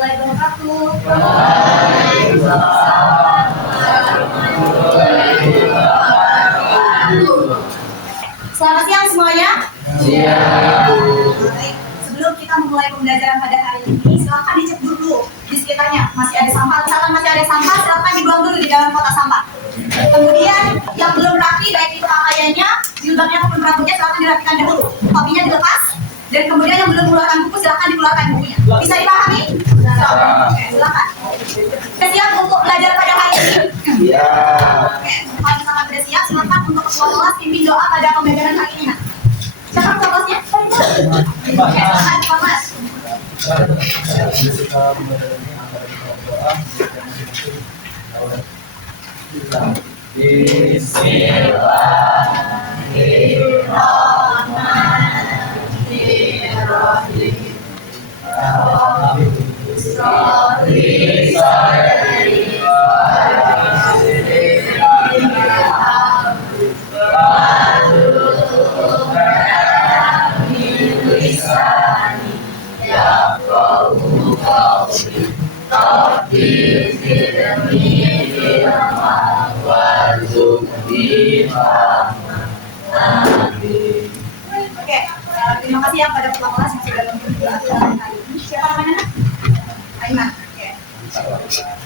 warahmatullahi wabarakatuh. Selamat siang semuanya. Baik, sebelum kita memulai pembelajaran pada hari ini, silakan dicek dulu di sekitarnya masih ada sampah. Misalkan masih ada sampah, silakan dibuang dulu di dalam kotak sampah. Kemudian yang belum rapi, baik itu pakaiannya, jilbabnya ataupun rambutnya, silakan dirapikan dulu. Topinya dilepas. Dan kemudian yang belum mengeluarkan buku, silakan dikeluarkan bukunya. Bisa dipahami? Oke, silakan. Siap untuk belajar pada hari ini? Iya. Oke, kalau misalkan sudah siap, silakan untuk ketua kelas pimpin doa pada pembelajaran hari ini. Siapa ketua kelasnya? Oke, silakan ketua kelas. Oke, terima kasih ya pada ketua kelas yang sudah memimpin doa hari ini. Siapa namanya? Aiman. Oke.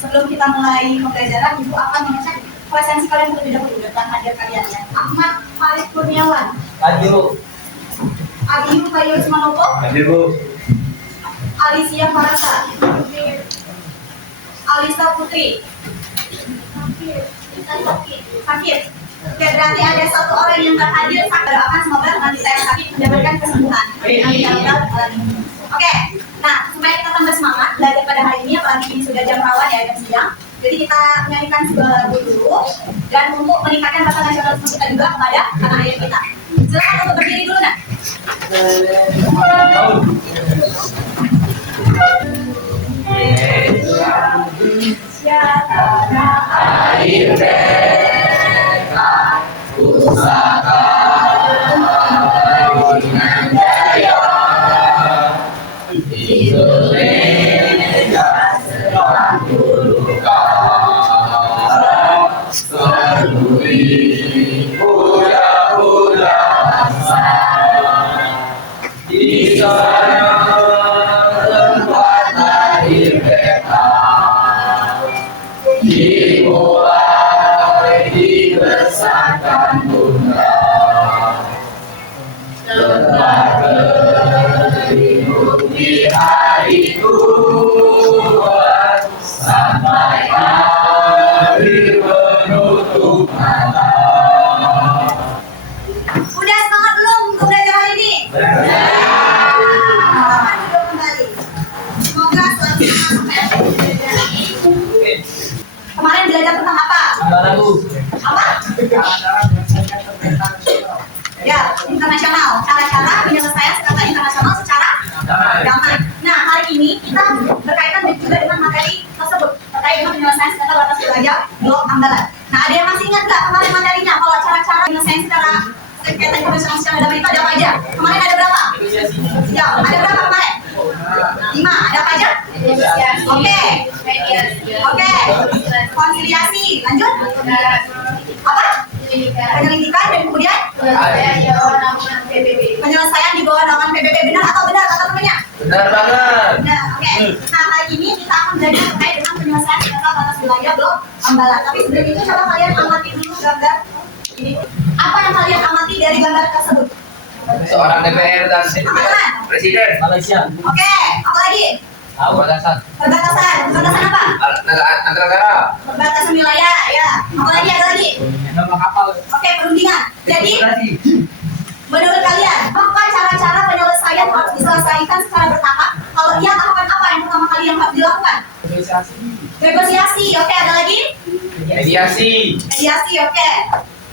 Sebelum kita mulai pembelajaran, Ibu akan mengecek presensi kalian terlebih dahulu tentang hadir kalian ya. Ahmad Farid Kurniawan. Hadir. Abiyu Bayu Manopo. Hadir, Bu. Alicia Farasa. Alisa Putri. Sakit. Oke, berarti ada satu orang yang terhadir. Saya doakan semoga nanti saya sakit mendapatkan kesembuhan. Oke, nah supaya kita tambah semangat belajar pada hari ini, apalagi ini sudah jam rawan ya, jam siang. Jadi kita menyanyikan sebuah lagu dulu dan untuk meningkatkan rasa nasionalisme kita juga kepada tanah air kita. Silakan untuk berdiri dulu nak. Indonesia tanah air mereka, pusaka dengan jaya. Indonesia selalu Serui puja-puja di sana tempat lahir kita, dimulai dibesarkan bunda, telah berlindung di hari Tuhan sampai hari penutup mata. Udah semangat belum untuk belajar hari ini? Silakan duduk kembali. Semoga selanjutnya sampai akhir pembelajaran ini. Kemarin belajar tentang apa? Apa? Ya, internasional. Cara-cara penyelesaian skala internasional secara damai. Nah, hari ini kita berkaitan juga dengan materi tersebut terkait dengan penyelesaian skala batas wilayah blok Ambalan. Nah, ada yang masih ingat nggak kemarin materinya? Kalau cara-cara penyelesaian secara sengketa internasional secara damai itu ada apa aja? Kemarin ada berapa? Ya, ada berapa kemarin? 5. Ada apa aja? Oke. Oke. Konsiliasi. Lanjut. Apa? Penyelidikan dan kemudian penyelesaian di bawah naungan PBB. Benar atau benar kata temannya? Benar banget. Nah, oke. Nah, hari ini kita akan belajar terkait dengan penyelesaian skala batas wilayah blok Ambalan. Tapi sebelum itu coba kalian amati dulu gambar ini. Apa yang kalian amati dari gambar tersebut? Seorang DPR dan Presiden Malaysia. Oke, apa lagi? Perbatasan. Perbatasan. Perbatasan apa? Antar negara. Perbatasan wilayah, ya. Apa lagi? Ada lagi? Nama kapal. Oke, perundingan. Jadi, menurut kalian, apa cara-cara penyelesaian harus diselesaikan secara bertahap? Kalau iya, tahapan apa yang pertama kali yang harus dilakukan? Negosiasi. Oke, ada lagi? Mediasi. Mediasi, oke.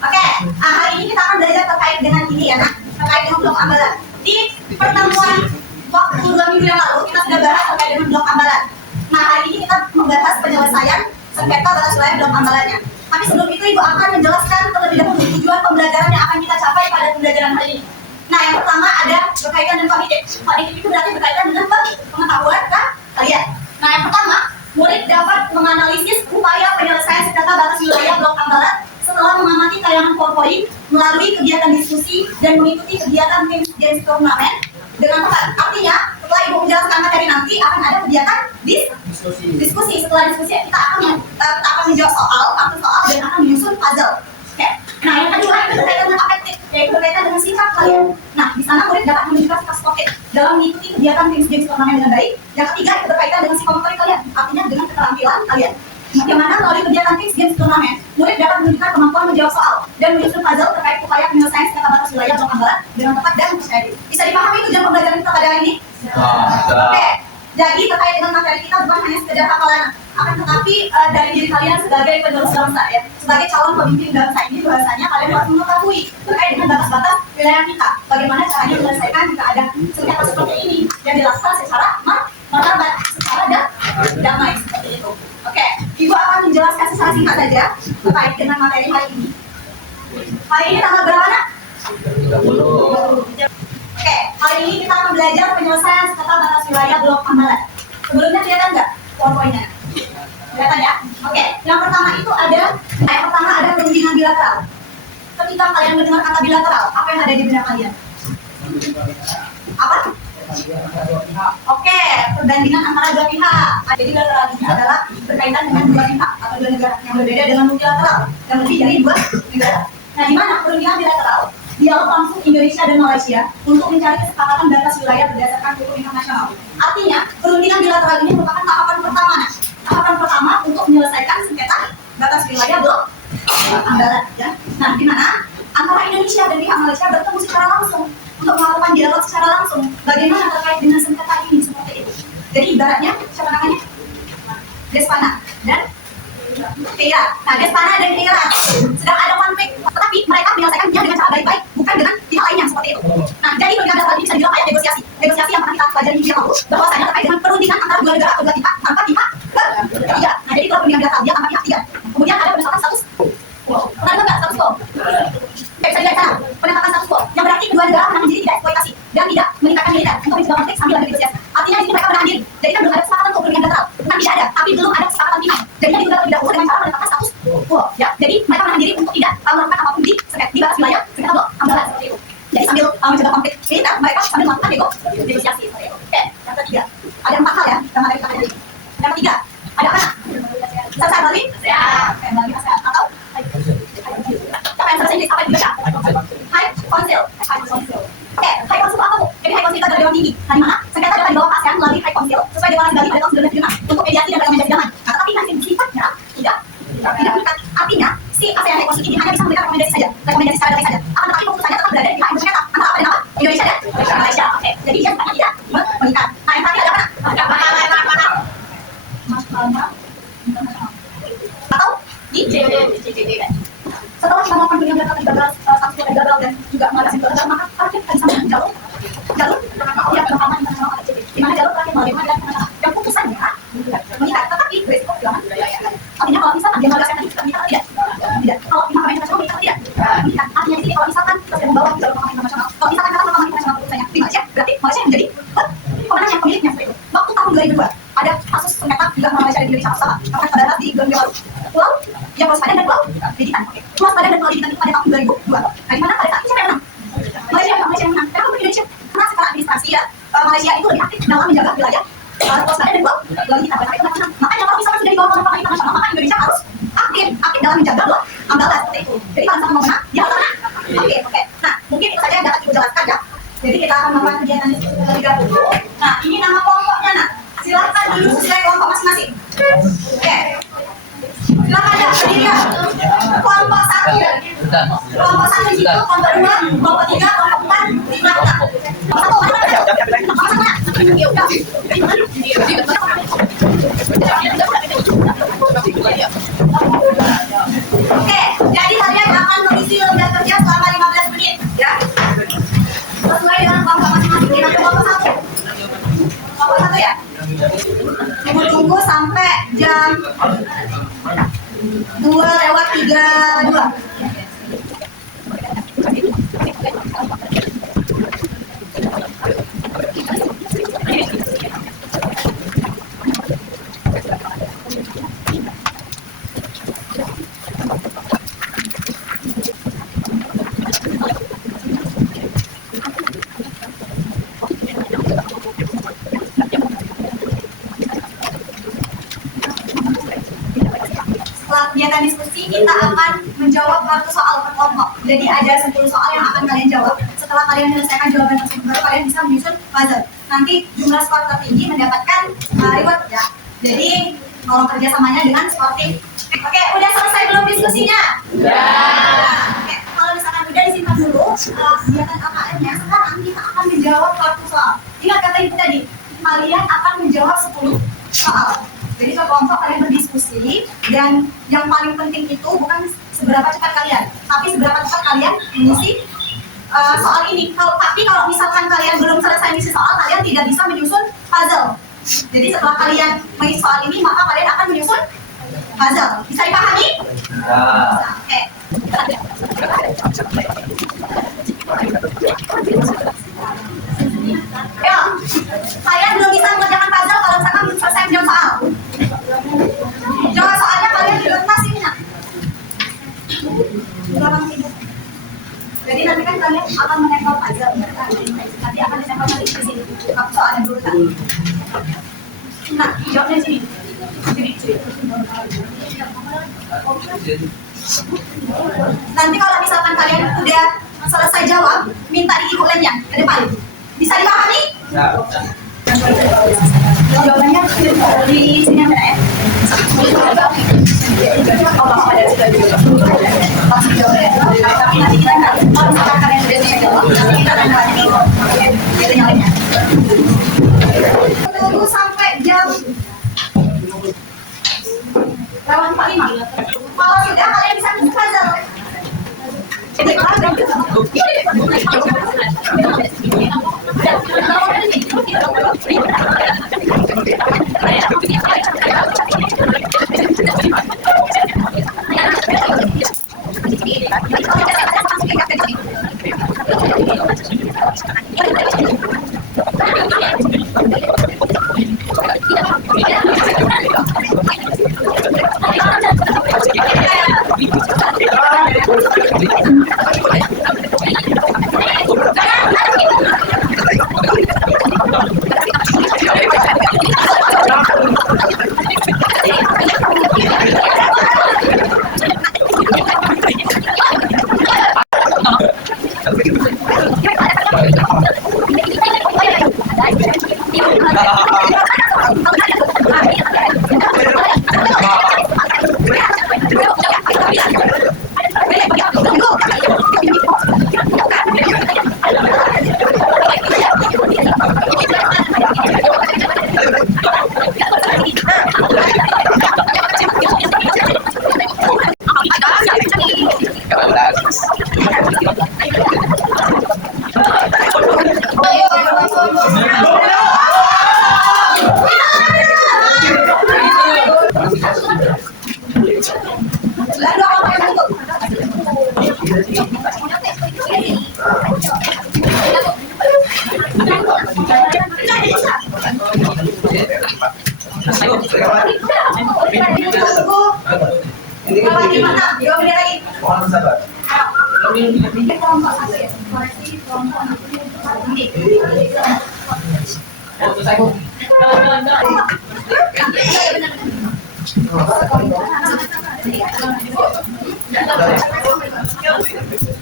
Oke, hari ini kita akan belajar terkait dengan ini ya, nak. Terkait dengan blok Ambalan. Di pertemuan waktu 2 minggu yang lalu, kita sudah bahas terkait dengan blok Ambalan. Nah, hari ini kita membahas penyelesaian sengketa batas wilayah blok Ambalannya. Tapi sebelum itu, Ibu akan menjelaskan terlebih dahulu tujuan pembelajaran yang akan kita capai pada pembelajaran hari ini. Nah, yang pertama ada berkaitan dengan kognitif. Kognitif itu berarti berkaitan dengan pengetahuan kalian. Nah, dan mengikuti kegiatan tim games turnamen dengan tepat. Artinya, setelah Ibu menjelaskan materi nanti akan ada kegiatan diskusi. Setelah diskusi kita akan menjawab soal, dan akan menyusun puzzle. Oke. Nah, yang kedua itu berkaitan dengan afektif, yaitu berkaitan dengan sikap kalian. Nah, di sana murid dapat menunjukkan sikap sportif dalam mengikuti kegiatan tim games turnamen dengan baik. Yang ketiga itu berkaitan dengan psikomotorik kalian, artinya dengan keterampilan kalian. Bagaimana melalui kegiatan tim games turnamen, murid dapat menunjukkan kemampuan menjawab soal dan menyusun puzzle terkait upaya penyelesaian skala batas wilayah blok ambalan dengan tepat dan percaya diri. Bisa dipahami tujuan pembelajaran kita pada hari ini? Oke. Jadi terkait dengan materi kita bukan hanya sekedar hafalan, akan tetapi dari diri kalian sebagai penerus bangsa ya, sebagai calon pemimpin bangsa ini bahwasanya kalian harus mengetahui terkait dengan batas-batas wilayah kita. Bagaimana caranya menyelesaikan jika ada sengketa seperti ini yang dilakukan secara martabat, secara damai seperti itu. Oke, Ibu akan menjelaskan secara singkat saja terkait dengan materi hari ini. Hari ini tanggal berapa nak? 30. Oke, hari ini kita akan belajar penyelesaian skala batas wilayah blok ambalan. Sebelumnya kelihatan nggak poin-poinnya? Kelihatan ya? Oke, yang pertama itu ada perundingan bilateral. Ketika kalian mendengar kata bilateral, apa yang ada di benak kalian? Apa? Oke, perbandingan antara dua pihak. Jadi bilateral ini adalah berkaitan dengan dua pihak atau dua negara yang berbeda dengan multilateral yang lebih dari dua negara. Nah, di mana perundingan bilateral? Dialog langsung Indonesia dan Malaysia untuk mencari kesepakatan batas wilayah berdasarkan hukum internasional. Artinya, perundingan bilateral ini merupakan tahapan pertama. Tahapan pertama untuk menyelesaikan sengketa batas wilayah blok ambalan. Ya. Nah, di mana antara Indonesia dan pihak Malaysia bertemu secara langsung untuk melakukan dialog secara langsung. Bagaimana terkait dengan sengketa ini seperti itu. Jadi ibaratnya siapa namanya? Despana dan Keira. Nah, Despana dan Keira sedang ada konflik, tetapi mereka menyelesaikannya dengan cara baik-baik, bukan dengan pihak lainnya seperti itu. Nah, jadi perundingan ini bisa dibilang kayak negosiasi. Negosiasi yang pernah kita pelajari di lalu, bahwasanya terkait dengan perundingan antara dua negara atau dua pihak tanpa pihak ketiga. Nah, jadi kalau perundingan bilateral dia tanpa pihak ketiga. Kemudian ada penetapan status quo. Pernah dengar nggak status quo? Bisa dilihat sana. Penetapan status quo yang berarti kedua negara pernah menjadi tidak eksploitasi dan tidak meningkatkan militer untuk mencegah konflik sambil ada negosiasi. Artinya di sini mereka menahan diri. Jadi kan belum ada kesepakatan untuk perundingan bilateral. Bukan tidak ada, tapi belum ada kesepakatan final. Jadi kan juga terlebih dahulu dengan cara menetapkan status quo. Ya, jadi mereka menahan diri untuk tidak melakukan apapun di batas wilayah sengketa blok ambalan seperti itu. Jadi sambil mencegah konflik militer, mereka sambil melakukan negosiasi seperti itu. Oke, yang ketiga ada 4 hal ya dalam materi kita hari ini. Yang ketiga ada apa? Saya melalui melalui atau apa yang selesai apa yang dibaca? High Council. Oke, High Council apa tuh? Jadi High Council itu adalah dewan tinggi. Nah, di mana sengketa dapat dibawa ke ASEAN melalui High Council sesuai dengan Bali pada tahun 1976 untuk mediasi dan rekomendasi damai. Nah, tetapi masih sifatnya tidak mengikat. Artinya si ASEAN High Council ini hanya bisa memberikan rekomendasi saja, rekomendasi secara damai saja. Akan tetapi keputusannya tetap berada di pihak Indonesia antara apa dan apa? Indonesia dan Malaysia. Oke, jadi dia sifatnya tidak mengikat. Nah, yang terakhir ada apa? Atau di JJJ. Setelah kita melakukan perundingan bilateral gagal dan juga mengatasi gagal, maka kita bisa menjalur yang bersama internasional atau JJJ. Di mana jalur terakhir melalui pengadilan internasional yang putusannya mengikat, tetapi berisiko kehilangan wilayah. Artinya kalau misalkan dia mengagaskan tadi kita mengikat atau tidak? Tidak. Kalau di mahkamah internasional mengikat atau tidak? Mengikat. Artinya di sini kalau misalkan kita sudah membawa ke jalur mahkamah internasional, kalau misalkan kata mahkamah internasional putusannya di Malaysia, berarti Malaysia yang menjadi pemenangnya, pemiliknya seperti itu. Waktu tahun 2002 ada kasus sengketa di Malaysia dan Indonesia sama, karena terdapat di Gambia Pulau yang Pulau Sepadan dan Pulau Ligitan. Pulau Sepadan dan Pulau Ligitan itu pada tahun 2002. Nah, di mana pada saat itu siapa yang menang? Malaysia yang menang. Kenapa Indonesia? Karena secara administrasi ya, Malaysia itu lebih aktif dalam menjaga wilayah Pulau Sepadan dan Pulau Ligitan. Pada saat itu menang. Makanya kalau misalkan sudah dibawa ke mahkamah internasional, maka Indonesia harus aktif dalam menjaga blok ambalan seperti itu. Jadi kalau misalkan mau menang, dia harus menang. Oke. Nah, mungkin itu saja yang dapat Ibu jelaskan ya. Jadi kita akan melakukan kegiatan diskusi terlebih dahulu. Nah, ini nama kelompoknya nak. Silakan duduk sesuai kelompok masing-masing. Oke. Silakan ya, berdiri ya. Kelompok 1. Kelompok 1 di situ, kelompok 2, kelompok 3, kelompok 4, 5, 6. Kelompok 1 mana? Kelompok 1 mana? Ya udah. Oke, jadi kalian akan mengisi lembar kerja selama 15 menit ya. Sesuai dengan kelompok masing-masing. Ini kelompok 1. Kelompok 1 ya. Tunggu sampai jam 2:32. kegiatan diskusi kita akan menjawab kartu soal per kelompok. Jadi ada 10 soal yang akan kalian jawab. Setelah kalian menyelesaikan jawaban tersebut, baru kalian bisa menyusun puzzle. Nanti jumlah skor tertinggi mendapatkan reward ya. Jadi kalau kerjasamanya dengan sportif. Oke, udah selesai belum diskusinya? Ya. Oke, kalau misalkan udah disimpan dulu kegiatan KKN-nya. Sekarang kita akan menjawab kartu soal. Ingat kata ibu tadi, kalian akan menjawab 10 soal. Jadi ke kelompok kalian berdiskusi, dan yang paling penting itu bukan seberapa cepat kalian, tapi seberapa cepat kalian mengisi soal ini. Tapi kalau misalkan kalian belum selesai mengisi soal, kalian tidak bisa menyusun puzzle. Jadi setelah kalian mengisi soal ini, maka kalian akan menyusun puzzle. Bisa dipahami? Oke. Ya, kalian belum bisa mengerjakan puzzle kalau misalkan belum selesai menjawab soal. Jawab soalnya kalian di kertas ini nak. Jadi nanti kan kalian akan menempel puzzle. Nanti akan ditempel lagi di sini. Aku soalnya dulu kan. Nah, jawabnya di sini. Nanti kalau misalkan kalian udah selesai jawab, minta di ibu lemnya ke depan. Bisa dipahami? Ya. Jawabannya di sini ada ya. Tapi nanti kita akan, kalau misalkan kalian sudah selesai jawab, nanti kita akan lagi yang lainnya. Tunggu sampai jam lewat 45. Kalau sudah, kalian bisa tutup puzzle.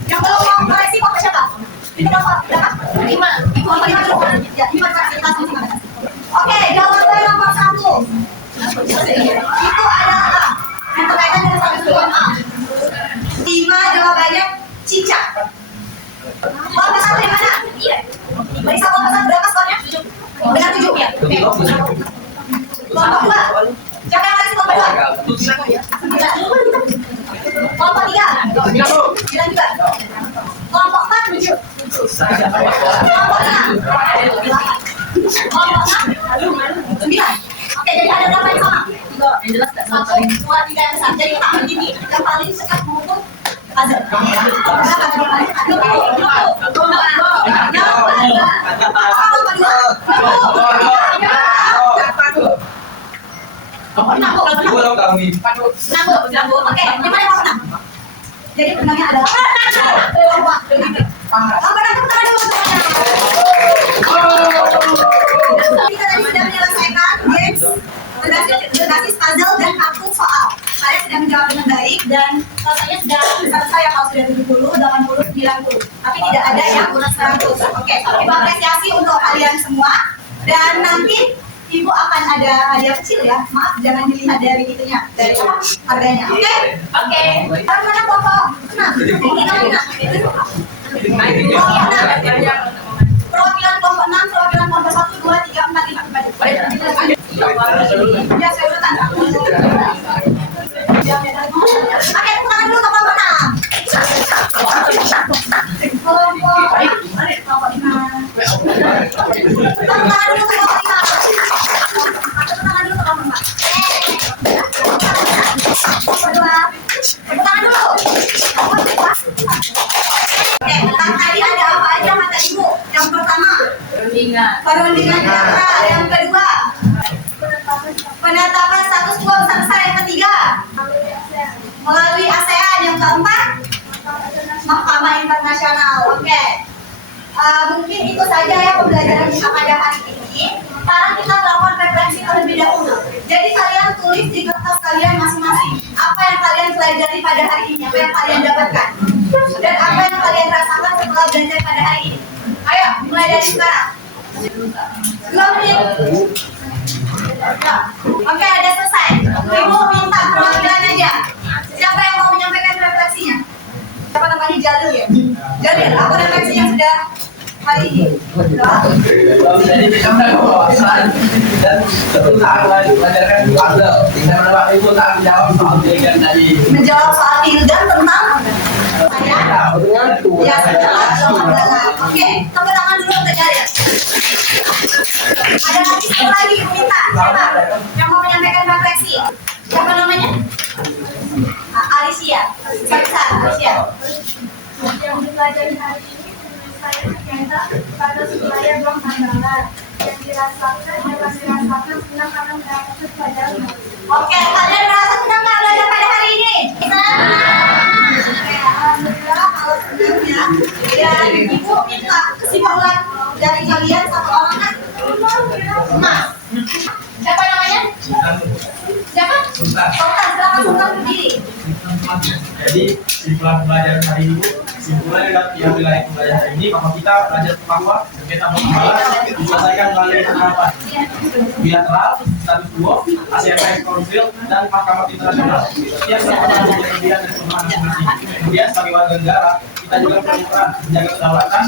Yang belum mau koreksi kok siapa? Itu berapa? 5. Oke, jawaban nomor 1 itu adalah yang berkaitan dengan satuan A. 5 jawabannya cicak. Kelompok 1 yang mana? Iya. Marisa kelompok 1 berapa skornya? Dengan 7 ya. Kelompok 2. Siapa yang kasih kelompok 2? 9. Kelompok 3. 9 juga. Kelompok 4 7. Kelompok 5. Kelompok 6 9. Oke, jadi ada berapa yang sama? 3. Yang jelas 1, 2, 3 yang besar. Jadi kita begini, yang paling cepat mengukur puzzle. Oke, yang mana yang menang? Jadi menangnya adalah kita tadi sudah menyelesaikan games berbasis puzzle dan kartu soal. saya sudah menjawab dengan baik dan rasanya sudah selesai kalau sudah 70, 80, 90. Tapi tidak ada yang kurang 100. Oke, ibu apresiasi untuk kalian semua dan nanti ibu akan ada hadiah kecil ya. Maaf, jangan dilihat dari itunya, dari apa harganya. Oke? Oke. Sekarang mana Bapak? Nah, ini namanya. Perwakilan kelompok 6, perwakilan kelompok 1, 2, 3, 4, 5, 5. Ya, saya urutan. Oke, tepuk tangan dulu ke kelompok 6. Kelompok 5. Tepuk tangan dulu ke kelompok 5. Tepuk tangan dulu ke kelompok 4. Kelompok 2. Tepuk tangan dulu. Oke, tadi ada apa aja kata ibu? Yang pertama, perundingan kata. Yang kedua, penetapan status quo besar yang ketiga, melalui ASEAN. Yang keempat, Mahkamah Internasional. Oke, mungkin itu saja ya pembelajaran kita pada hari ini. Sekarang kita melakukan refleksi terlebih dahulu. Jadi kalian tulis di kertas kalian masing-masing apa yang kalian pelajari pada hari ini, apa yang kalian dapatkan, dan apa yang kalian rasakan setelah belajar pada hari ini. Ayo, mulai dari sekarang. 2 menit. Ya. Oke, ada selesai. Ibu minta perwakilan aja. Siapa yang mau menyampaikan refleksinya? Siapa namanya Jalil ya? Jalil, apa refleksinya sudah hari ini? Jadi kita menguasai dan sebentar lagi belajarkan puzzle. Tinggal menebak ibu tak menjawab soal pilihan tadi. Menjawab soal pilihan tentang saya? Ya, setelah jawaban. Oke, tepuk tangan dulu untuk Jalil. Ada lagi satu lagi minta siapa yang mau menyampaikan refleksi? Siapa namanya? Alicia. Alicia. Yang dipelajari hari ini menurut saya ternyata pada supaya buang tanggalan yang dirasakan senang karena mendapatkan pelajaran. Oke, kalian merasa senang nggak belajar pada hari ini? Oke, alhamdulillah kalau senangnya. Dan ibu minta kesimpulan dari kalian satu orang kan? Mas. Siapa namanya? Siapa? Sultan, silakan Sultan berdiri. Jadi simpulan pelajaran hari ini, simpulan yang wilayah pelajaran hari ini bahwa kita belajar bahwa sengketa pengamalan diselesaikan melalui penerapan bilateral, status quo, ASEAN Council, dan Mahkamah Internasional. Setiap sama mempunyai kelebihan dan kelemahan masing-masing. Kemudian sebagai warga negara, kita juga perlu peran menjaga kedaulatan,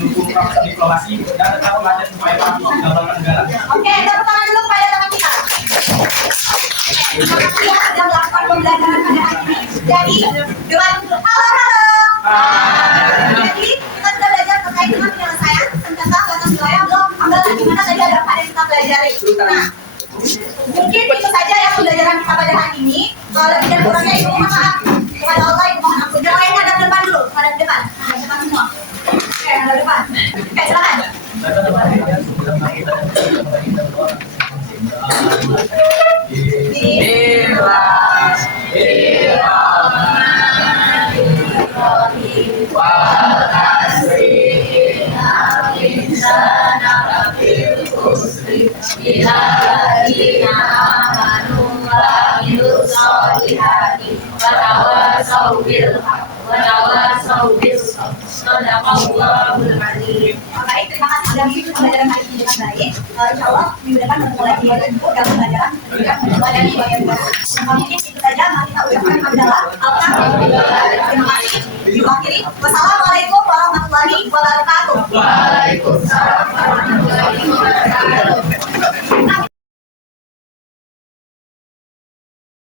mendukung proses diplomasi, dan tetap belajar supaya patuh dalam negara. Oke, tepuk tangan dulu kepada teman kita. Terima kasih ya sudah melakukan pembelajaran pada hari ini. Jadi, dengan halo. Jadi, kita sudah belajar terkait dengan penyelesaian sengketa batas wilayah. Belum ambil gimana tadi ada apa yang kita pelajari. Nah, mungkin itu saja ya pembelajaran kita pada hari ini. Kalau lebih dan kurangnya ibu mohon maaf. Kepada Allah ibu mohon ampun. Yang lainnya ada depan dulu, ada depan semua. Oke, ada depan. Oke, silakan. Baik, terima kasih sudah mengikuti pembelajaran hari ini dengan baik. Insya Allah minggu depan bertemu lagi dengan ibu dalam pembelajaran pendidikan pembelajaran di bagian barat. Mungkin itu saja. Mari kita ucapkan hamdalah. Terima kasih. Diwakili. Wassalamualaikum warahmatullahi wabarakatuh. Waalaikumsalam warahmatullahi wabarakatuh.